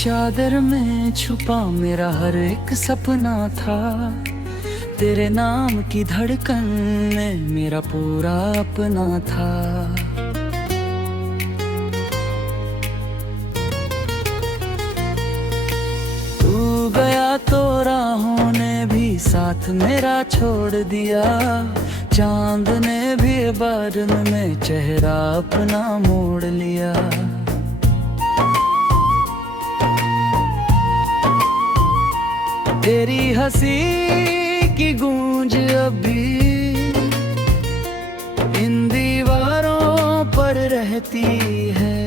चादर में छुपा मेरा हर एक सपना था। तेरे नाम की धड़कन में मेरा पूरा अपना था। तू गया तो राहों ने भी साथ मेरा छोड़ दिया। चांद ने भी बादल में चेहरा अपना मोड़ लिया। तेरी हंसी की गूंज अभी इन दीवारों पर रहती है।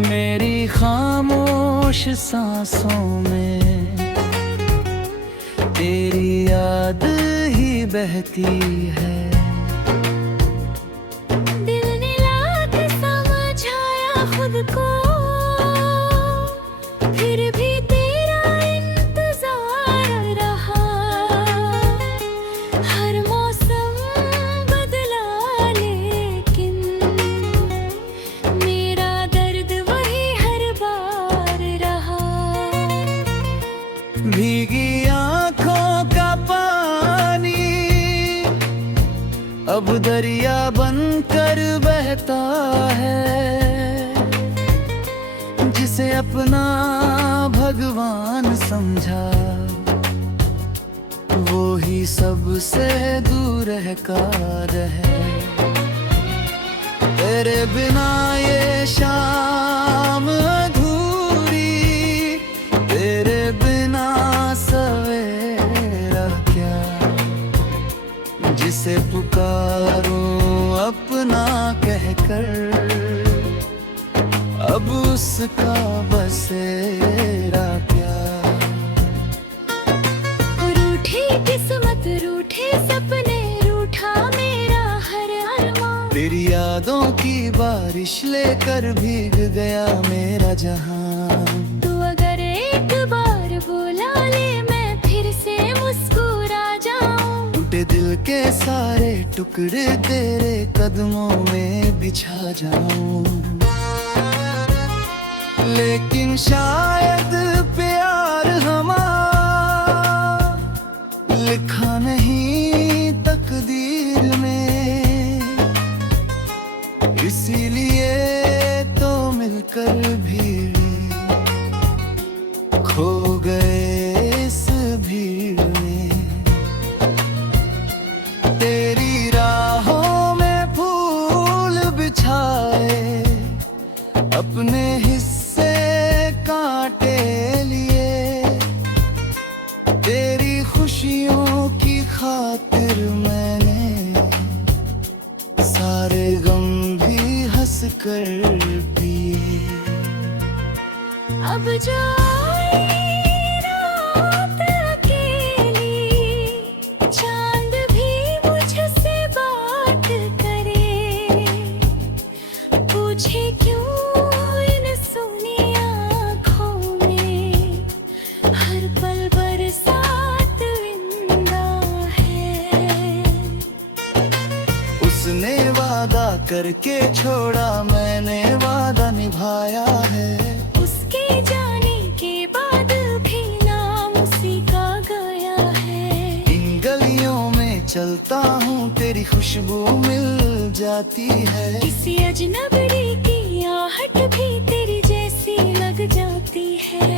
मेरी खामोश सांसों में तेरी याद ही बहती है। दिल ने लाख समझाया खुद को, फिर भी तेरा इंतजार रहा। हर मौसम बदला लेकिन मेरा दर्द वही हर बार रहा। भीगी आँखों का पानी अब दरिया बनकर बहता है। जिसे अपना भगवान समझा वो ही सबसे दूर का रहे। तेरे बिना ये शाम अधूरी, तेरे बिना सवेरा क्या। जिसे पुकारूं अपना कहकर अब उसका बसेरा क्या। रूठी किस्मत, रूठे सपने, रूठा मेरा हर अरमान। तेरी यादों की बारिश लेकर भीग गया मेरा जहां। तू अगर एक बार बुला ले मैं फिर से मुस्कुरा जाऊं। टूटे दिल के सारे टुकड़े तेरे कदमों में बिछा जाऊं। लेकिन शायद प्यार हमारा लिखा नहीं तकदीर में। इसीलिए तो मिलकर भी खो गए इस भीड़ में। तेरी राहों में फूल बिछाए अपने हिस्से कांटे लिए। तेरी खुशियों की खातिर मैंने सारे गम भी हंस कर पिए। अब जाए रात अकेली, चांद भी मुझसे बात करे। पूछे क्यों इन सुनी आँखों में हर पल बरसात विंदा है। उसने वादा करके छोड़ा, मैंने वादा निभाया है। उसके जाने के बाद भी नाम उसी का गया है। इन गलियों में चलता हूँ तेरी खुशबू मिल जाती है। किसी अजनबी की आहट भी तेरी जैसी लग जाती है।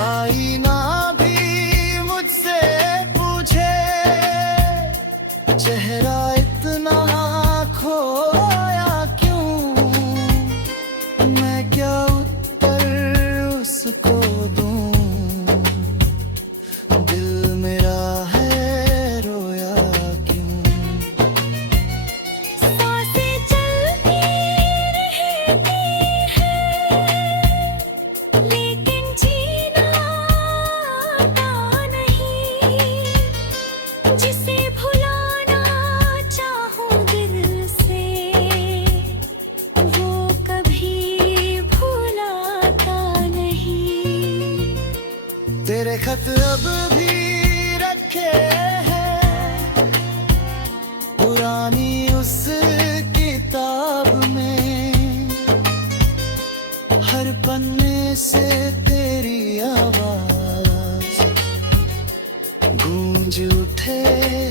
आईना भी मुझसे पूछे चेहरा इतना खोया क्यों। मैं क्या उत्तर उसको दूं। दिल मेरा है रोया क्यों। सांसें चलती रहती हैं, लेकिन जीना आता नहीं। जिसे भुलाना चाहूं दिल से वो कभी भुलाता नहीं। तेरे खत अब भी रखे हैं पुरानी उस किताब में। से तेरी आवाज गूंज उठे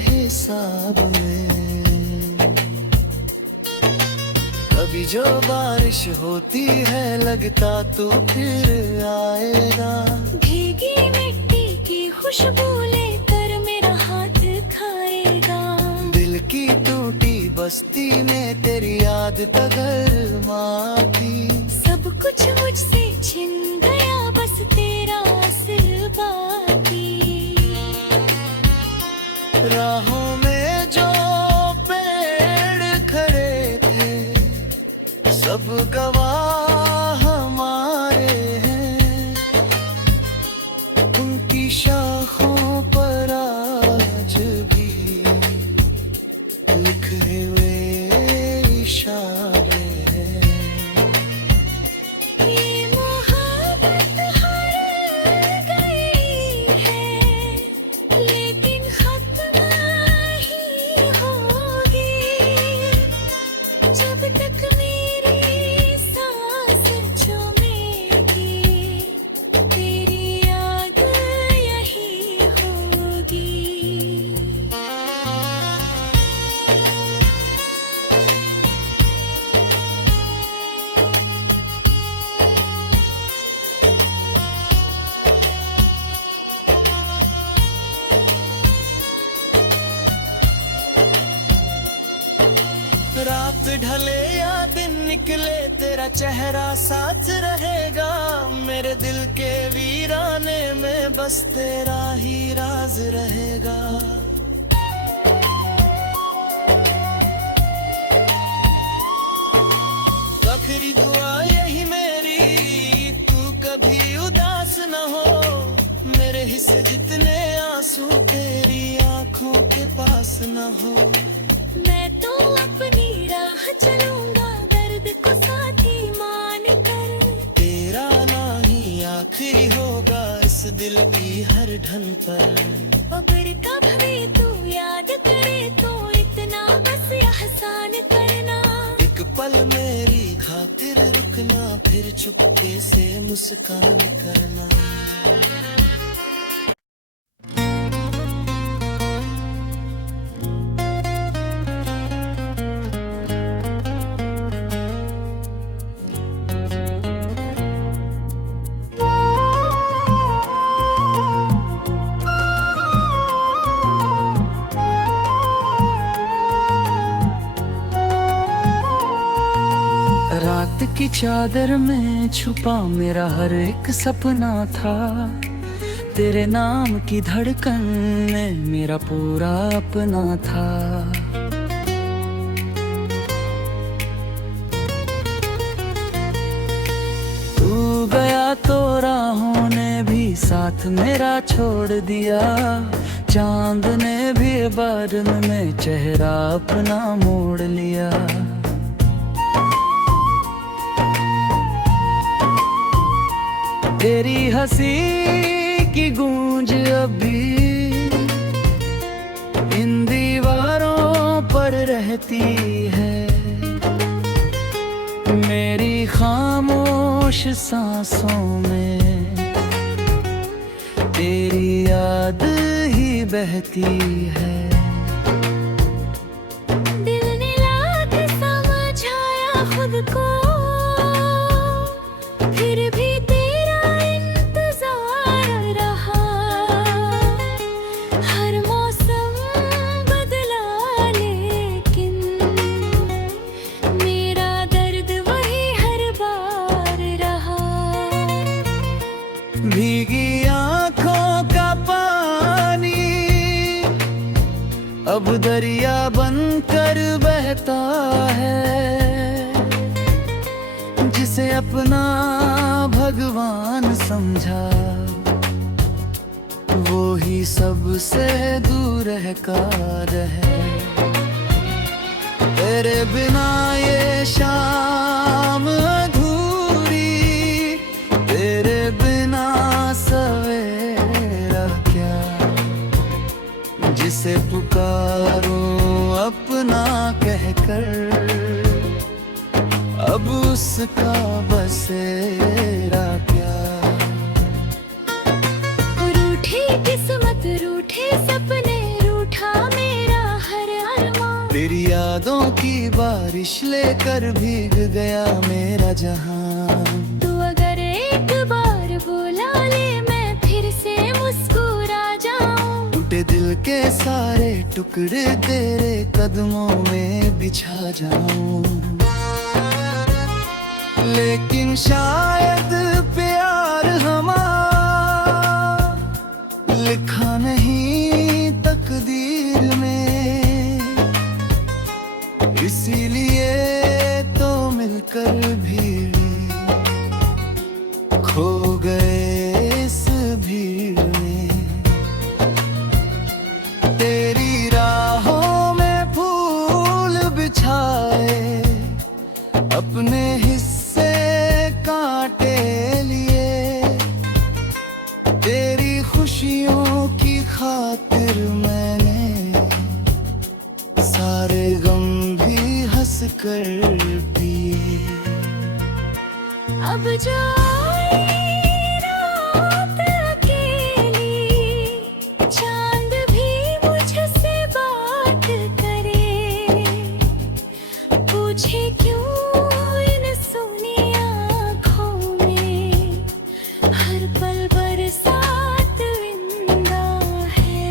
हिसाब में। कभी जो बारिश होती है लगता तू फिर आएगा। भीगी मिट्टी की खुशबू लेकर मेरा हाथ खाएगा। दिल की टूटी बस्ती में तेरी याद तगरमाती। सब कुछ मुझसे छिन गया बस तेरा असर बाकी। राहों में जो पेड़ खड़े थे सब गवाह हमारे हैं। उनकी शाखों पर आज भी लिखे हुए इशारे हैं। ये मोहब्बत हार गई है लेकिन खत्म ही होगी। जब तक मेरी सांस झूमेगी तेरी याद यही होगी। रात ढले या दिन निकले तेरा चेहरा साथ रहेगा। मेरे दिल के वीराने में बस तेरा ही राज रहेगा। आखिरी दुआ यही मेरी तू कभी उदास न हो। मेरे हिस्से जितने आंसू तेरी आंखों के पास न हो। मैं तो अपनी राह चलूंगा दर्द को साथी मान कर। तेरा ना ही आखिरी होगा इस दिल की हर ढन पर। अगर कभी तू याद करे तो इतना बस एहसान करना। एक पल मेरी खातिर रुकना फिर चुपके से मुस्कान करना। रात की चादर में छुपा मेरा हर एक सपना था। तेरे नाम की धड़कन में मेरा पूरा अपना था। तू गया तो राहों ने भी साथ मेरा छोड़ दिया। चांद ने भी बादल में चेहरा अपना मोड़ लिया। तेरी हंसी की गूंज अभी इन दीवारों पर रहती है। मेरी खामोश सांसों में तेरी याद ही बहती है। दिल ने लाके समझाया खुद को फिर भी तेरा इंतजार रहा। हर मौसम बदला लेकिन मेरा दर्द वही हर बार रहा। भीगी आंखों का पानी अब दरिया बनकर बहता है। जिसे अपना भगवान समझा वो ही सबसे दूर का रहे। तेरे बिना ये शाम अधूरी, तेरे बिना सवेरा क्या। जिसे पुकारूं अपना कहकर अब उसका बसेरा क्या। यादों की बारिश लेकर भीग गया मेरा जहां। तू अगर एक बार बुला ले मैं फिर से मुस्कुरा जाऊं। टूटे दिल के सारे टुकड़े तेरे कदमों में बिछा जाऊं। लेकिन शायद प्यार हमारा लिखा नहीं तकदीर में, इसीलिए तो मिलकर भी खो गए इस भीड़ में। तेरी राहों में फूल बिछाए, अपने हिस्से कांटे लिए। तेरी खुशियों की खातिर मैंने सारे गम भी हंस कर पिए। अब जाए रात अकेली, चांद भी मुझसे बात करे। पूछे क्यों इन सूनी आँखों में हर पल बरसात विंदा है।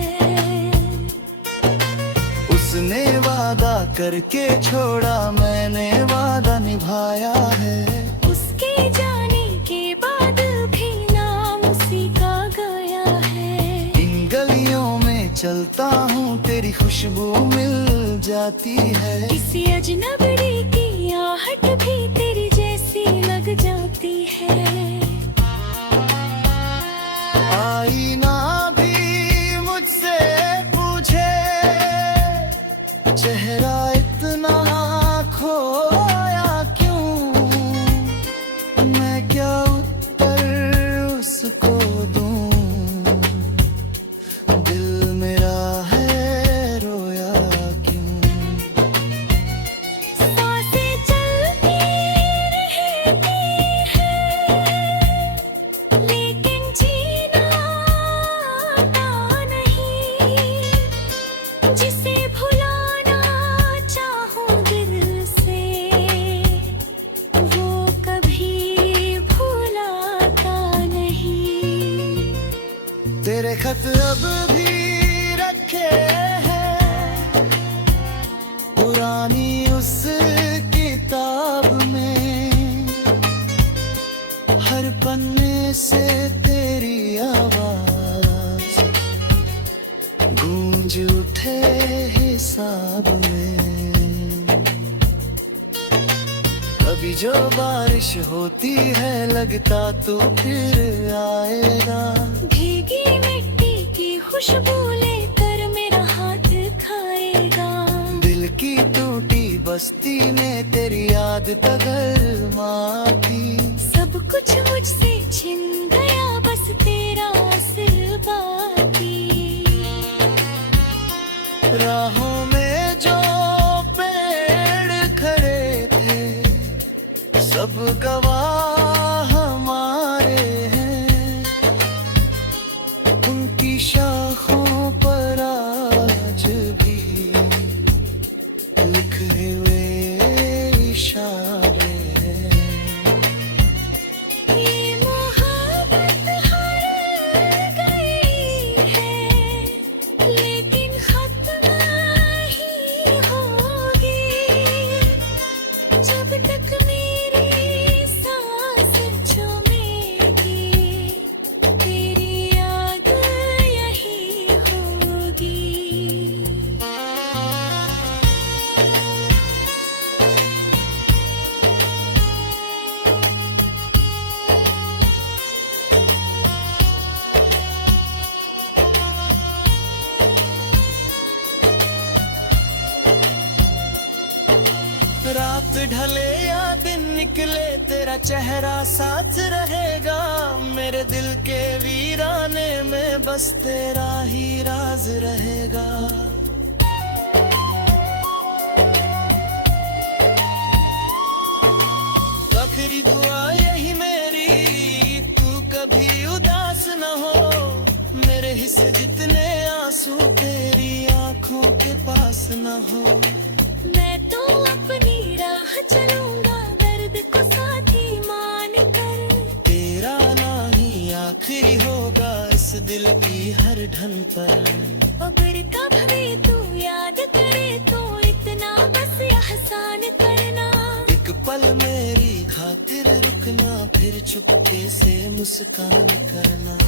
उसने वादा करके छोड़ा, मैंने वादा निभाया है। उसके जाने के बाद भी नाम उसी का गया है। इन गलियों में चलता हूँ, तेरी खुशबू मिल जाती है। किसी अजनबी की आहट भी तेरी जैसी लग जाती है। आईना भी मुझसे पूछे, चेहरा इतना खोया क्यों। मैं क्या उत्तर उसको दूं, दिल मेरा है रोया क्यों। सांसें चलती रहती हैं, लेकिन जीना आता नहीं। जिसे भुलाना चाहूं दिल से, वो कभी भुलाता नहीं। तेरे खत अब भी रखे हैं पुरानी उस किताब में। हर पन्ने से तेरी आवाज गूंज उठे हिसाब में। कभी जो बारिश होती है लगता तू फिर आएगा। भीगी मिट्टी की खुशबू लेकर मेरा हाथ खाएगा। दिल की टूटी बस्ती में तेरी याद तगर माती। सब कुछ मुझसे छिन गया, बस तेरा असर बाकी। राहों में जो पेड़ खड़े थे, सब गवाह हमारे हैं। उनकी शाखों पर आज भी लिखे हुए इशारे हैं। ये मोहब्बत हार गई है, लेकिन खत्म ही होगी। जब तक मेरी सांस झूमेगी, तेरी याद यही होगी। रात ढले या दिन निकले तेरा चेहरा साथ रहेगा। मेरे दिल के वीराने में बस तेरा ही राज रहेगा। आखिरी दुआ यही मेरी, तू कभी उदास न हो। मेरे हिस्से जितने आंसू तेरी आंखों के पास न हो। मैं तो तो अपनी राह चलूंगा, दर्द को साथी मान कर। तेरा ना ही आखिरी होगा इस दिल की हर ढन पर। अगर कभी तू याद करे तो इतना बस एहसान करना। एक पल मेरी खातिर रुकना, फिर चुपके से मुस्कान करना।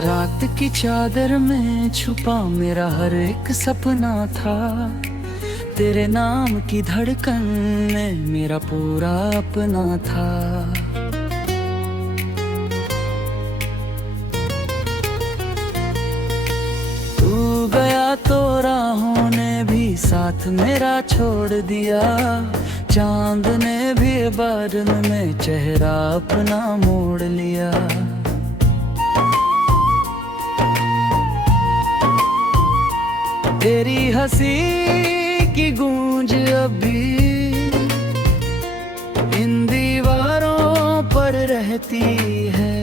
रात की चादर में छुपा मेरा हर एक सपना था। तेरे नाम की धड़कन में मेरा पूरा अपना था। तू गया तो राहों ने भी साथ मेरा छोड़ दिया। चांद ने भी बादल में चेहरा अपना मोड़ लिया। तेरी हंसी की गूंज अभी इन दीवारों पर रहती है।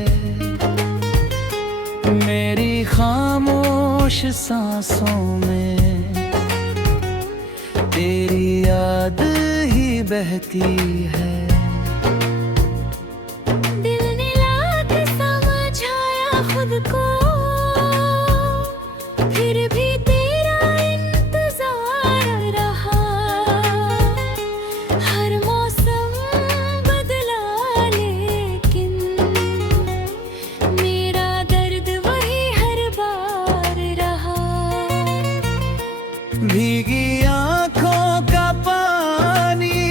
मेरी खामोश सांसों में तेरी याद ही बहती है। दिल ने लाख समझाया खुद को, फिर भी तेरा इंतजार रहा। हर मौसम बदला लेकिन मेरा दर्द वही हर बार रहा। भीगी आंखों का पानी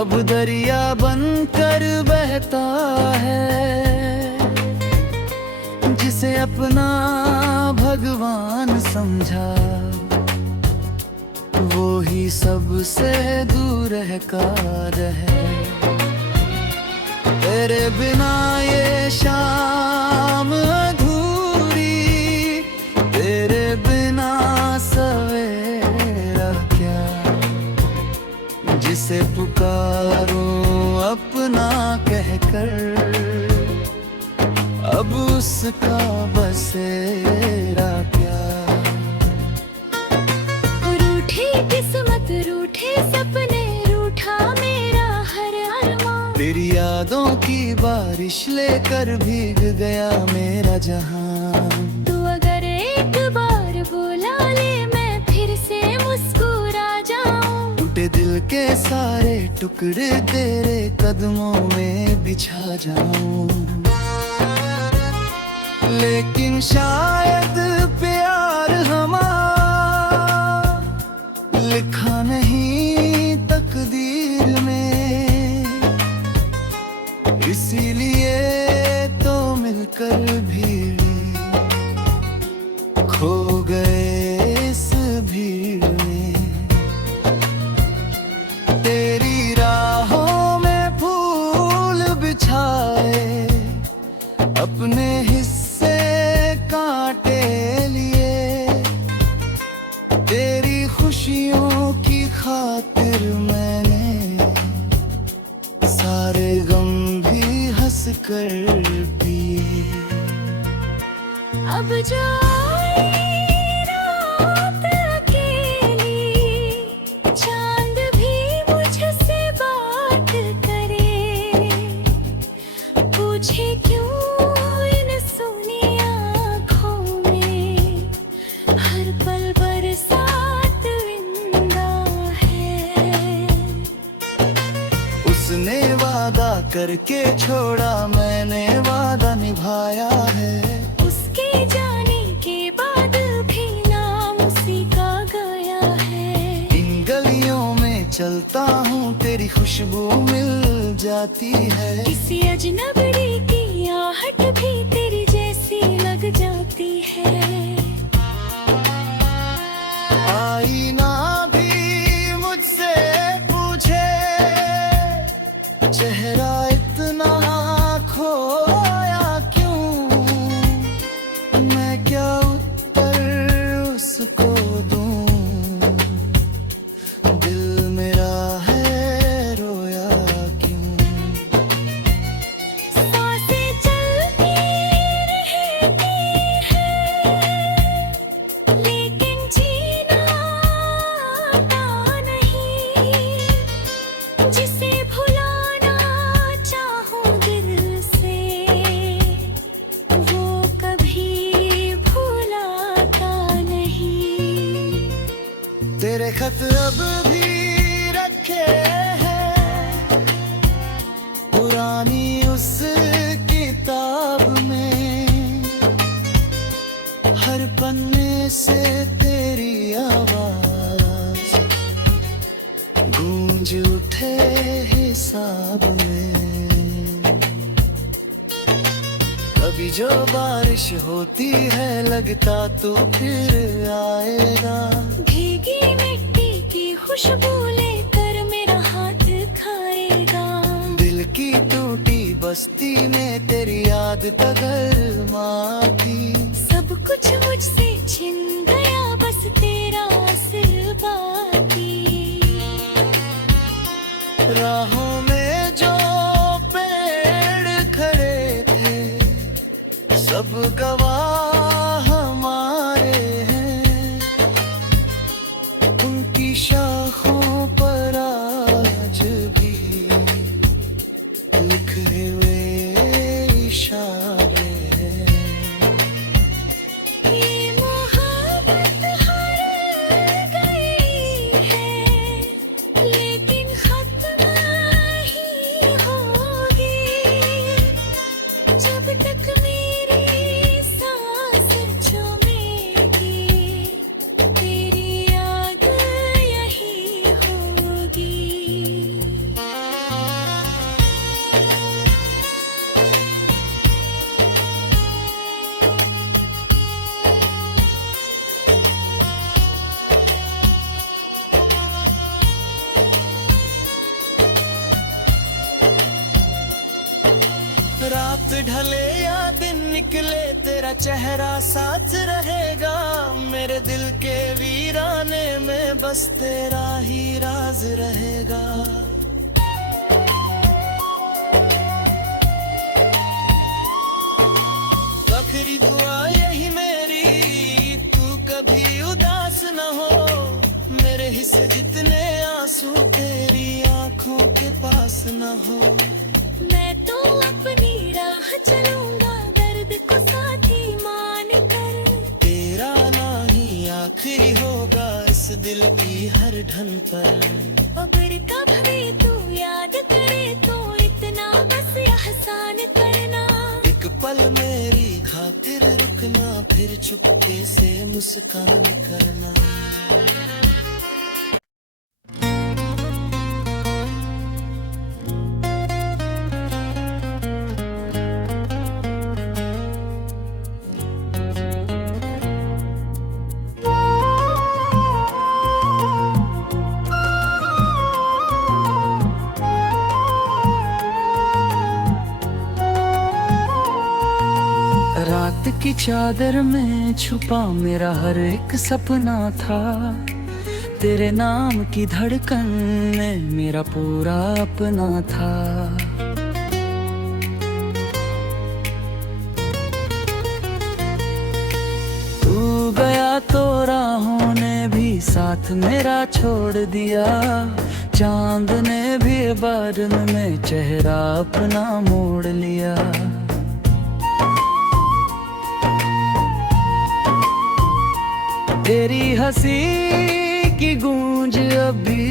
अब दरिया बनकर बहता है। जिसे अपना भगवान समझा वो ही सबसे दूर रहकर है। तेरे बिना ये शाम अधूरी, तेरे बिना सवेरा क्या। जिसे पुकारूं अपना कहकर अब उसका बसेरा प्यार। रूठी किस्मत, रूठे सपने, रूठा मेरा हर अरमान। तेरी यादों की बारिश लेकर भीग गया मेरा जहां। तू अगर एक बार बुला ले मैं फिर से मुस्कुरा जाऊं। टूटे दिल के सारे टुकड़े तेरे कदमों में बिछा जाऊं। लेकिन शायद प्यार हमारा लिखा नहीं तकदीर में। इसीलिए तो मिलकर भी खो गए इस भीड़ में। तेरी राहों में फूल बिछाए, अपने हिस्से कांटे लिए। तेरी खुशियों की खातिर मैंने सारे गम भी हंस कर पिए। अब जाए रात अकेली, चांद भी मुझसे बात करे। पूछे क्यों इन सुनी आँखों में हर पल बरसात विंदा है। उसने वादा करके छोड़ा, मैंने वादा निभाया है। उसके जाने के बाद भी नाम उसी का गया है। इन गलियों में चलता हूँ तेरी खुशबू मिल जाती है। किसी अजनबी की आहट भी तेरी जैसी लग जाती है। आईना भी मुझसे पूछे, चेहरा इतना तेरे खत अब भी रखे हैं पुरानी उस किताब में, हर पन्ने से तेरी आवाज गूंज उठे हिसाब में। कभी जो बारिश होती है लगता तू फिर आएगा, भीगी मिट्टी की खुशबू लेकर मेरा हाथ खाएगा। दिल की टूटी बस्ती में तेरी याद तगरमाती, सब कुछ मुझसे छिन गया बस तेरा असर बाकी। राहों में जो पेड़ खड़े थे सब गवाह हमारे हैं, उनकी शाखों पर आज भी लिखे हुए इशारे हैं। ये मोहब्बत हार गई है लेकिन खत्म नहीं होगी, जब तक मेरी सांस चूमेगी तेरी याद यही होगी। रात ढले या दिन निकले तेरा चेहरा साथ रहेगा, मेरे दिल के वीराने में बस तेरा ही राज रहेगा। आखिरी दुआ यही मेरी, तू कभी उदास न हो, मेरे हिस्से जितने आंसू तेरी आंखों के पास न हो। मैं तो अपनी राह चलूंगा दर्द को साथी मान कर, तेरा ना ही आखिरी होगा इस दिल की हर ढन पर। अगर कभी तू याद करे तो इतना बस एहसान करना, एक पल मेरी खातिर रुकना फिर चुपके से मुस्कान करना। रात की चादर में छुपा मेरा हर एक सपना था, तेरे नाम की धड़कन में मेरा पूरा अपना था। तू गया तो राहों ने भी साथ मेरा छोड़ दिया, चांद ने भी बादल में चेहरा अपना मोड़ लिया। तेरी हंसी की गूंज अभी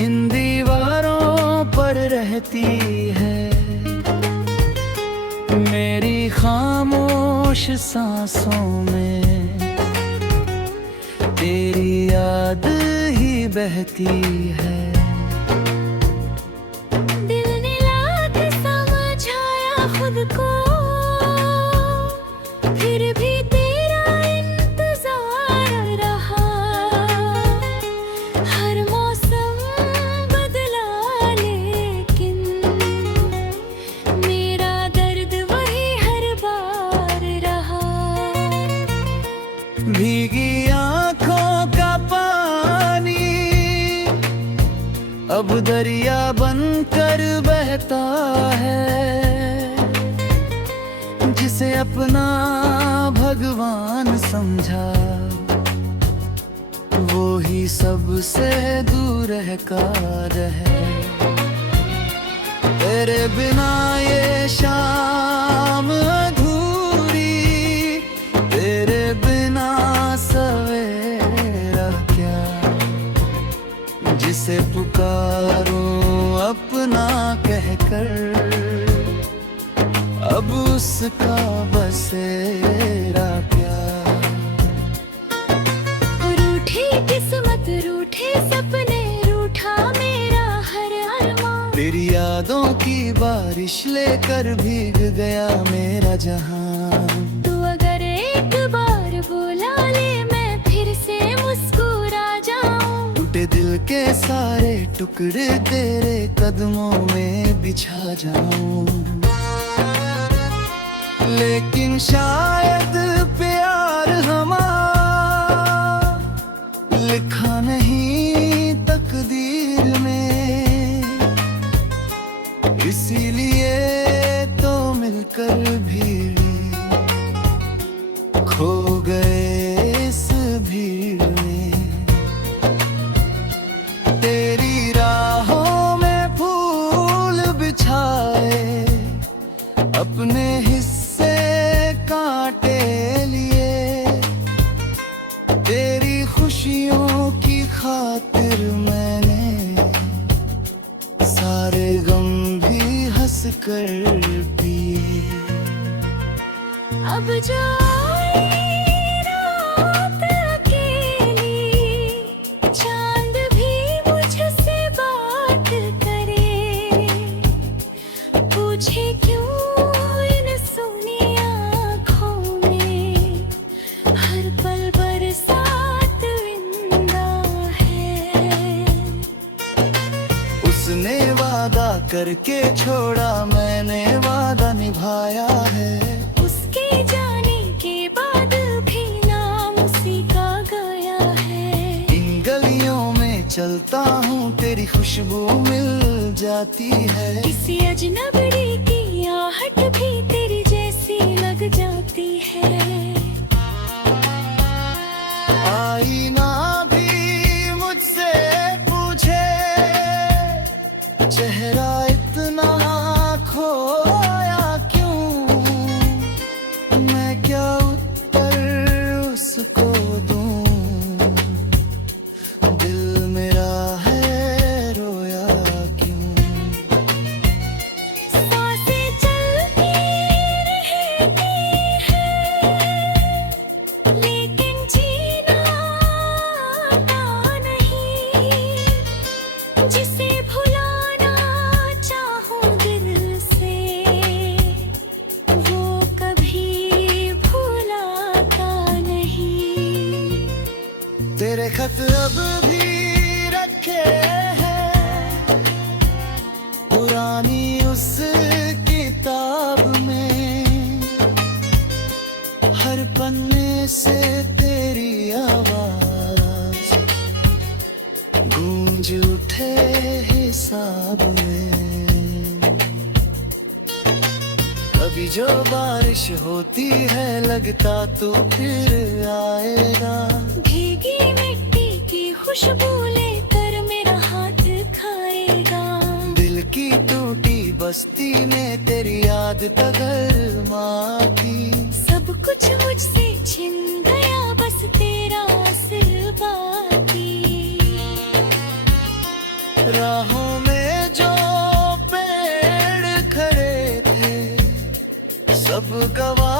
इन दीवारों पर रहती है, मेरी खामोश सांसों में तेरी याद ही बहती है। दिल ने लाके समझाया खुद को, फिर भी तेरा इंतजार रहा। हर मौसम बदला लेकिन मेरा दर्द वही हर बार रहा। भीगी आंखों का पानी अब दरिया बनकर बहता है, जिसे अपना भगवान समझा वो ही सबसे दूर का रहे। तेरे बिना ये शाम अधूरी, तेरे बिना सवेरा जिसे पुकारूं अपना कहकर, अब उसका बसेरा प्यार। रूठी किस्मत, रूठे सपने, रूठा मेरा हर अरमान। तेरी यादों की बारिश लेकर भीग गया मेरा जहां। तू अगर एक बार बुला ले मैं फिर से मुस्कुरा जाऊं। टूटे दिल के सारे टुकड़े तेरे कदमों में बिछा जाऊं। लेकिन शायद प्यार हमारा लिखा नहीं तकदीर में, इसीलिए तो मिलकर भी खो गए इस भीड़ में। तेरी राहों में फूल बिछाए, अपने हिस्से कांटे लिए। तेरी खुशियों की खातिर मैंने सारे गम भी हंस कर पिए। अब जाए रात अकेली, चांद भी मुझसे बात करे। पूछे क्यों इन सूनी आँखों में हर पल बरसात विंदा है। उसने वादा करके छोड़ा, मैंने वादा निभाया है। उसके जाने के बाद भी नाम उसी का गया है। इन गलियों में चलता हूँ, तेरी खुशबू मिल जाती है। किसी अजनबी की आहट भी तेरी जैसी लग जाती है। आईना भी मुझसे पूछे, चेहरा इतना खोया क्यों। मैं क्या उत्तर उसको दूं, दिल मेरा है रोया क्यों। सांसें चलती रहती हैं, लेकिन जीना आता नहीं। जिसे भुलाना चाहूं दिल से, वो कभी भुलाता नहीं। तेरे खत अब भी रखे हैं पुरानी उस किताब में। हर पन्ने से तेरी आवाज गूंज उठे हिसाब में। कभी जो बारिश होती है लगता तू फिर आएगा। भीगी मिट्टी की खुशबू लेकर मेरा हाथ खाएगा। दिल की टूटी बस्ती में तेरी याद तगर माती। सब कुछ मुझसे छिन गया, बस तेरा असर बाकी। राहों में जो पेड़ खड़े थे सब गवा